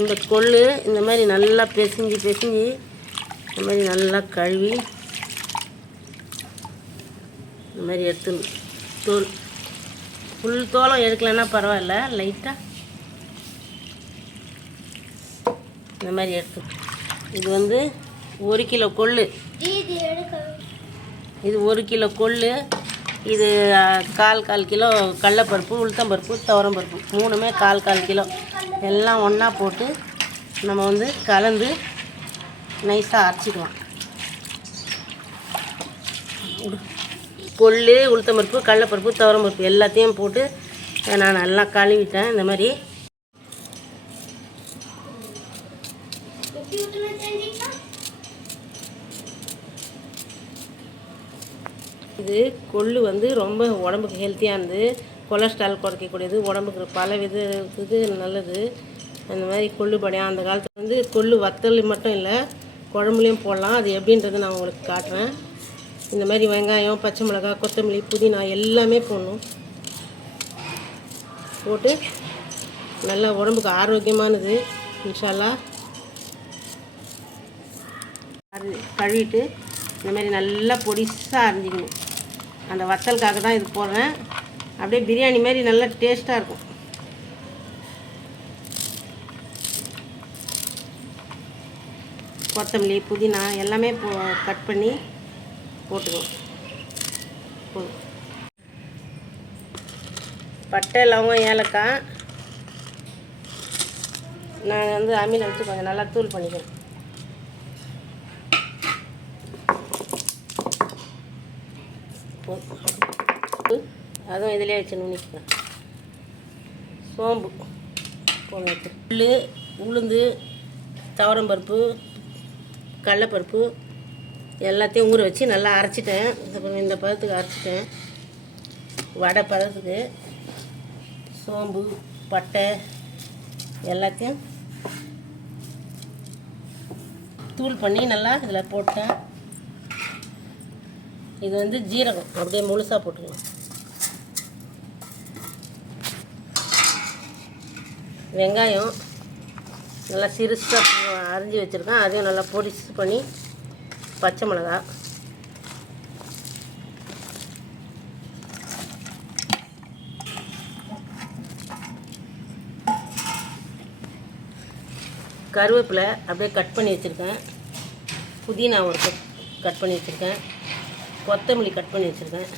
இந்த கொள்ளு இந்த மாதிரி நல்லா பிசைஞ்சு பிசைஞ்சு இந்த மாதிரி நல்லா கழுவி இந்த மாதிரி எடுத்துணும் தோல். ஃபுல் தோலம் எடுக்கலைன்னா பரவாயில்ல லைட்டாக இந்த மாதிரி எடுத்து இது வந்து ஒரு கிலோ கொள்ளு. இது ஒரு கிலோ கொள்ளு. இது கால் கால் கிலோ கடலப்பருப்பு உளுத்தம்பருப்பு துவரம்பருப்பு. மூணுமே கால் கால் கிலோ. எல்லாம் ஒன்றா போட்டு நம்ம வந்து கலந்து நைஸாக அரைச்சிக்கலாம். கொள்ளு உளுத்தம்பருப்பு கடலப்பருப்பு துவரம்பருப்பு எல்லாத்தையும் போட்டு நான் நல்லா கழுவிட்டேன். இந்த மாதிரி வந்து கொள்ளு வந்து ரொம்ப உடம்புக்கு ஹெல்த்தியானது கொலஸ்ட்ரால் குறைக்கக்கூடியது உடம்புக்கு பல வித இது நல்லது. அந்த மாதிரி கொள்ளு படையம் அந்த காலத்தில் வந்து கொள்ளு வத்தல் மட்டும் இல்லை குழம்புலையும் போடலாம். அது எப்படின்றத நான் உங்களுக்கு காட்டுறேன். இந்த மாதிரி வெங்காயம் பச்சை மிளகாய் கொத்தமல்லி புதினா எல்லாமே போடணும். போட்டு நல்லா உடம்புக்கு ஆரோக்கியமானது இன்ஷால்லா. அது கழுவிட்டு இந்த மாதிரி நல்லா பொடிசாக அரிஞ்சிக்கணும். அந்த வத்தலுக்காக தான் இது போடுறேன். அப்படியே பிரியாணி மாதிரி நல்லா டேஸ்ட்டாக இருக்கும். கொத்தமல்லி புதினா எல்லாமே போ கட் பண்ணி போட்டுக்குவோம் போதும். பட்டை லவங்கம் ஏலக்காய் நான் வந்து அம்மியில் வச்சு கொஞ்சம் நல்லா தூள் பண்ணிக்கிறேன். இருக்கும் அதுவும் இதிலே வச்சு நுணிக்கலாம் சோம்பு போட்டு புல் உளுந்து துவரம்பருப்பு கடலப்பருப்பு எல்லாத்தையும் ஊற வச்சு நல்லா அரைச்சிட்டேன். இந்த பதத்துக்கு அரைச்சிட்டேன். வடை பதத்துக்கு சோம்பு பட்டை எல்லாத்தையும் தூள் பண்ணி நல்லா இதில் போட்டேன். இது வந்து ஜீரகம். அப்படியே முழுசாக போட்டுக்கலாம் வெங்காயம் நல்லா சிறுசாக அரிஞ்சு வச்சுருக்கேன். அதையும் நல்லா பொடிசு பண்ணி பச்சை மிளகா. கருவேப்பிலை அப்படியே கட் பண்ணி வச்சுருக்கேன். புதினா ஒரு கட் கட் பண்ணி வச்சுருக்கேன். கொத்தமல்லி கட் பண்ணி வச்சுருக்கேன்.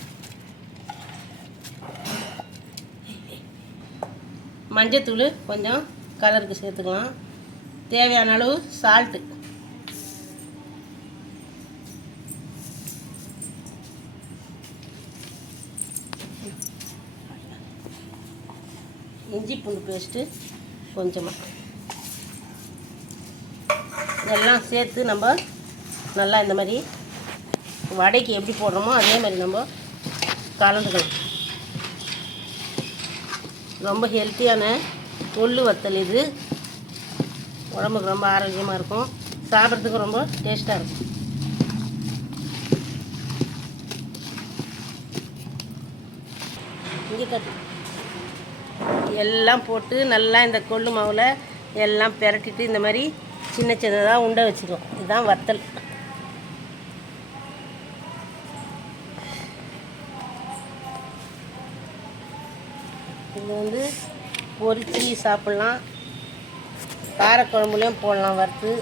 மஞ்சத்தூள் கொஞ்சம் கலருக்கு சேர்த்துக்கலாம். தேவையான அளவு சால்ட்டு இஞ்சி பூண்டு பேஸ்ட்டு கொஞ்சமாக இதெல்லாம் சேர்த்து நம்ம நல்லா இந்த மாதிரி வடைக்கு எப்படி போடுறோமோ அதே மாதிரி நம்ம கலந்துக்கலாம். ரொம்ப ஹெல்த்தியான கொள்ளு வத்தல் இது. உடம்புக்கு ரொம்ப ஆரோக்கியமாக இருக்கும். சாப்பிட்றதுக்கு ரொம்ப டேஸ்ட்டாக இருக்கும். இங்கே கட்டு எல்லாம் போட்டு நல்லா இந்த கொள்ளு மாவில் எல்லாம் பெரட்டிட்டு இந்த மாதிரி சின்ன சின்னதாக உண்டை வச்சுக்கலாம் இதுதான் வத்தல். இது வந்து பொறிச்சு சாப்பிட்லாம் காரக்குழம்புலையும் போடலாம் வறுத்து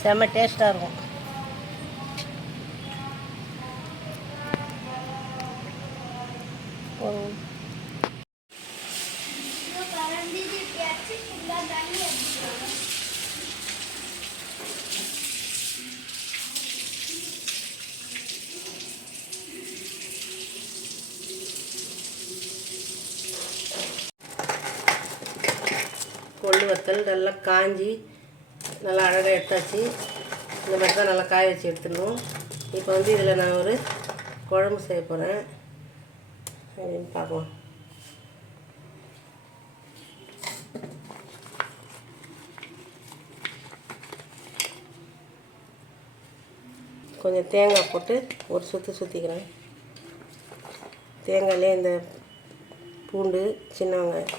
செம்ம டேஸ்ட்டாக இருக்கும் போதும். கொள்ளு வத்தல் நல்லா காஞ்சி நல்லா அழகாக எடுத்தாச்சு. இந்த மாதிரி தான் நல்லா காய வச்சு எடுத்துடணும் இப்போ வந்து இதில் நான் ஒரு குழம்பு செய்ய போகிறேன் அப்படின்னு பார்க்கலாம். கொஞ்சம் தேங்காய் போட்டு ஒரு சுற்று சுற்றிக்கிறேன் தேங்காயிலே இந்த பூண்டு சின்ன வெங்காயம்.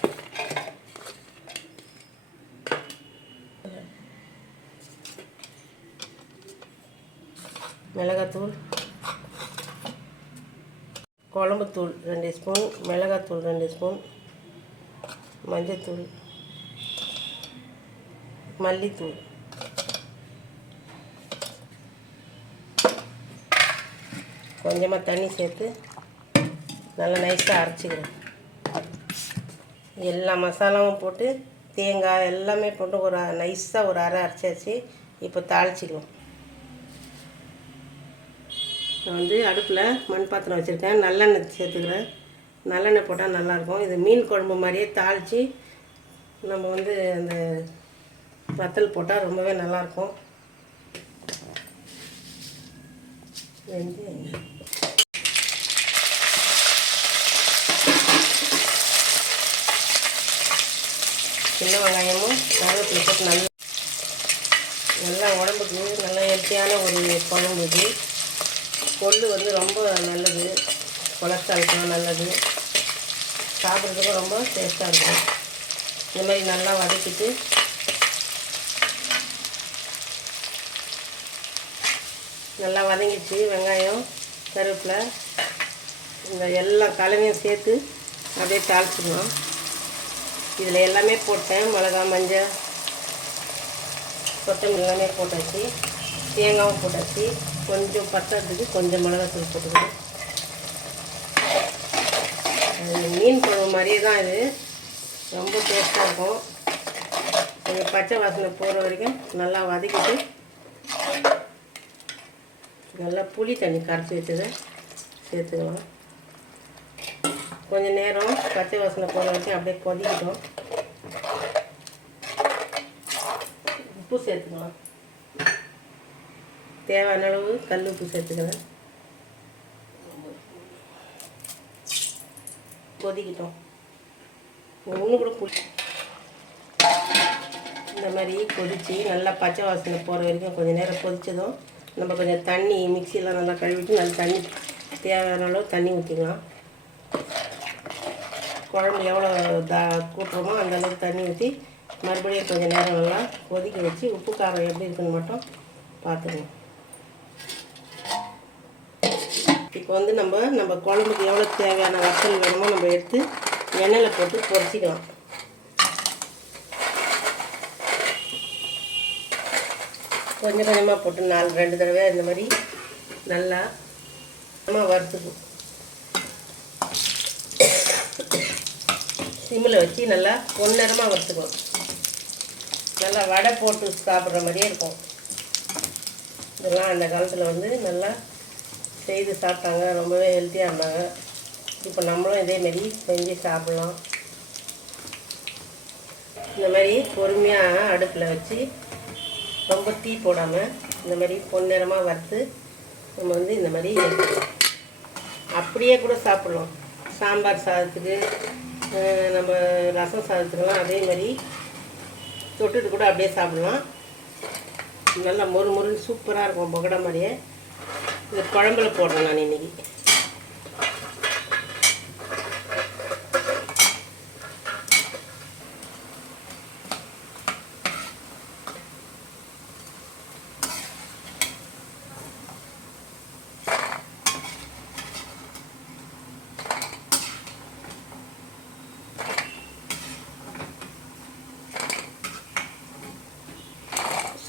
மிளகாத்தூள். குழம்புத்தூள் ரெண்டு ஸ்பூன் மிளகாத்தூள் ரெண்டு ஸ்பூன் மஞ்சத்தூள் மல்லித்தூள். கொஞ்சமாக தண்ணி சேர்த்து நல்லா நைஸாக அரைச்சிக்கிறேன். எல்லா மசாலாவும் போட்டு தேங்காய் எல்லாமே போட்டு ஒரு நைஸாக ஒரு அரை அரைச்சாச்சு. இப்போ தாளிச்சிக்கலாம். நான் வந்து அடுப்பில் மண் பாத்திரம் வச்சுருக்கேன். நல்லெண்ணெய் சேர்த்துக்கிறேன். நல்லெண்ணெய் போட்டால் நல்லாயிருக்கும். இது மீன் குழம்பு மாதிரியே தாளித்து நம்ம வந்து அந்த வத்தல் போட்டால் ரொம்பவே நல்லாயிருக்கும். வெந்தயம். சின்ன வெங்காயமும் கருவேப்பிலை போட்டு நல்லா நல்லா உடம்புக்கு நல்லா ஹெல்த்தியான ஒரு குழம்பு இது. கொள்ளு வந்து ரொம்ப நல்லது. கொலஸ்ட்ராலுக்கும் நல்லது. சாப்பிட்றதுக்கும் ரொம்ப டேஸ்ட்டாக இருக்கும். இந்த மாதிரி நல்லா வதக்கிட்டு நல்லா வதங்கிடுச்சு. வெங்காயம் கருவேப்பிலை இந்த எல்லா கலவையும் சேர்த்து அப்படியே தாளிச்சிடணும் இதில் எல்லாமே போட்டேன். மிளகா மஞ்சள் கொத்தமல்லி எல்லாமே போட்டாச்சு. தேங்காவும் போட்டாச்சு. கொஞ்சம் பத்தாததுக்கு கொஞ்சம் மிளகாத்தூள் போட்டுக்கணும். அது மீன் குழம்பு மாதிரியே தான் இது. ரொம்ப டேஸ்ட்டாக இருக்கும். கொஞ்சம் பச்சை வாசனை போகிற வரைக்கும் நல்லா வதக்கிட்டு நல்லா புளி தண்ணி கரைச்சி வச்சதை சேர்த்துக்கலாம். கொஞ்சம் நேரம் பச்சை வாசனை போகிற வரைக்கும் அப்படியே கொதிக்கட்டும். உப்பு சேர்த்துக்கலாம். தேவையான அளவு கல் உப்பு சேர்த்துக்கலாம் கொதிக்கிட்டோம். ஒன்று கூட புளி இந்த மாதிரி கொதித்து நல்லா பச்சை வாசனை போகிற வரைக்கும் கொஞ்சம் நேரம் கொதித்ததும் நம்ம கொஞ்சம் தண்ணி மிக்சியெலாம் நல்லா கழுவிட்டு நல்லா தண்ணி தேவையான அளவு தண்ணி ஊற்றிக்கலாம் குழம்பு எவ்வளோ தா கூட்டுறோமோ அந்த அளவுக்கு தண்ணி ஊற்றி மறுபடியும் கொஞ்சம் நேரம் நல்லா கொதிக்க வச்சு உப்பு காரம் எப்படி இருக்குன்னு மட்டும் பார்த்துக்கணும். இப்போ வந்து நம்ம நம்ம குழம்புக்கு எவ்வளோ தேவையான வத்தல் வேணுமோ நம்ம எடுத்து எண்ணெயில் போட்டு பொரிச்சிக்கலாம். கொஞ்சம் கொஞ்சமாக போட்டு நாலு ரெண்டு தடவை இந்த மாதிரி நல்லா நம்ம வறுத்துக்கும் சிம்மில் வச்சு நல்லா பொன்னரமாக வறுத்துக்குவோம் நல்லா வடை போட்டு சாப்பிட்ற மாதிரியே இருக்கும். இதெல்லாம் அந்த காலத்தில் வந்து நல்லா செய்து சாப்பிட்டாங்க ரொம்பவே ஹெல்த்தியாக இருந்தாங்க. இப்போ நம்மளும் இதேமாரி செஞ்சு சாப்பிட்லாம். இந்த மாதிரி பொறுமையாக அடுப்பில் வச்சு ரொம்ப டீ போடாமல் இந்த மாதிரி பொன்னிறமாக வறுத்து நம்ம வந்து இந்த மாதிரி அப்படியே கூட சாப்பிட்லாம். சாம்பார் சாதத்துக்கு நம்ம ரசம் சாதத்துக்கெல்லாம் அதே மாதிரி தொட்டுட்டு கூட அப்படியே சாப்பிட்லாம். நல்லா மொறு மொறுன்னு சூப்பராக இருக்கும் புகடை மாதிரியே இது குழம்புல போடுறேன் நான் இன்னைக்கு.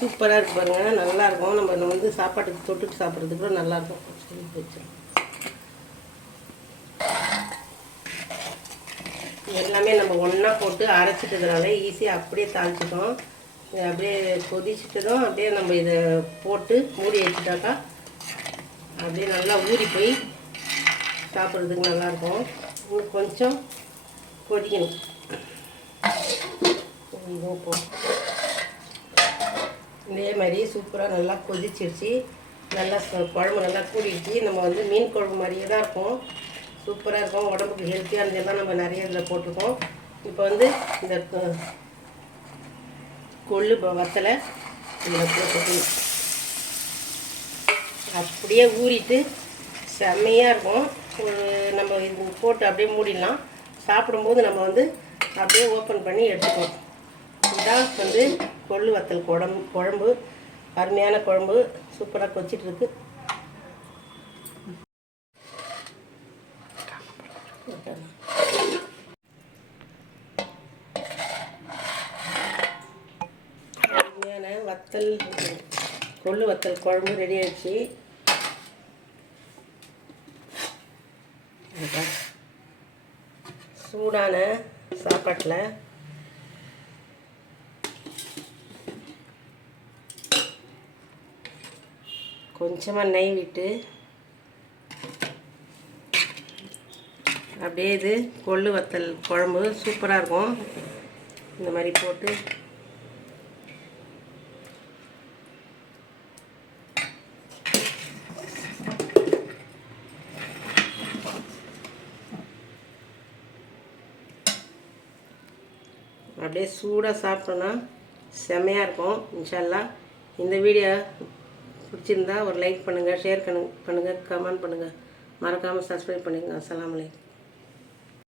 சூப்பராக இருக்கு பாருங்க. நல்லா இருக்கும். நம்ம வந்து சாப்பாட்டுக்கு தொட்டுட்டு சாப்பிட்றதுக்கு கூட நல்லா இருக்கும். சொல்லி வச்சு எல்லாமே நம்ம ஒன்றா போட்டு அரைச்சிட்டதுனால ஈஸியாக அப்படியே தாளிச்சிட்டோம். அப்படியே கொதிச்சிட்டதும் அப்படியே நம்ம இதை போட்டு மூடி வச்சுட்டாக்கா அப்படியே நல்லா ஊறி போய் சாப்பிட்றதுக்கு நல்லாயிருக்கும் இன்னும் கொஞ்சம் கொதிக்கணும். இதுவும் போ. இதே மாதிரி சூப்பராக நல்லா கொதிச்சிருச்சு. நல்லா ச- குழம்பு நல்லா கூடிடுச்சு. நம்ம வந்து மீன் குழம்பு மாதிரியே தான் இருக்கும். சூப்பராக இருக்கும். உடம்புக்கு ஹெல்த்தியானதெல்லாம் நம்ம நிறைய இதில் போட்டிருக்கோம். இப்போ வந்து இந்த கொள்ளு ப- வத்தலை இதில் போட்டு அப்படியே ஊறிட்டு செம்மையாக இருக்கும். ஒரு நம்ம இது போட்டு அப்படியே மூடிடலாம். சாப்பிடும்போது நம்ம வந்து அப்படியே ஓப்பன் பண்ணி எடுத்துக்கலாம். இதான் வந்து கொள்ளு வத்தல் குழம்பு குழம்பு அருமையான குழம்பு சூப்பராக கொச்சிட்ருக்கு அருமையான வத்தல் கொள்ளு வத்தல் குழம்பு ரெடி ஆயிடுச்சு. சூடான சாப்பாட்டில் கொஞ்சமாக நெய் விட்டு அப்படியே இது கொள்ளு வத்தல் குழம்பு சூப்பராக இருக்கும். இந்த மாதிரி போட்டு அப்படியே சூடாக சாப்பிட்டோன்னா செமையாக இருக்கும் இன்ஷால்லா இந்த வீடியோ பிடிச்சிருந்தா ஒரு லைக் பண்ணுங்கள் ஷேர் பண்ணு பண்ணுங்கள் கமெண்ட் பண்ணுங்கள் மறக்காமல் சப்ஸ்கிரைப் பண்ணிக்கோங்க. அஸ்லாம் வலைக்கம்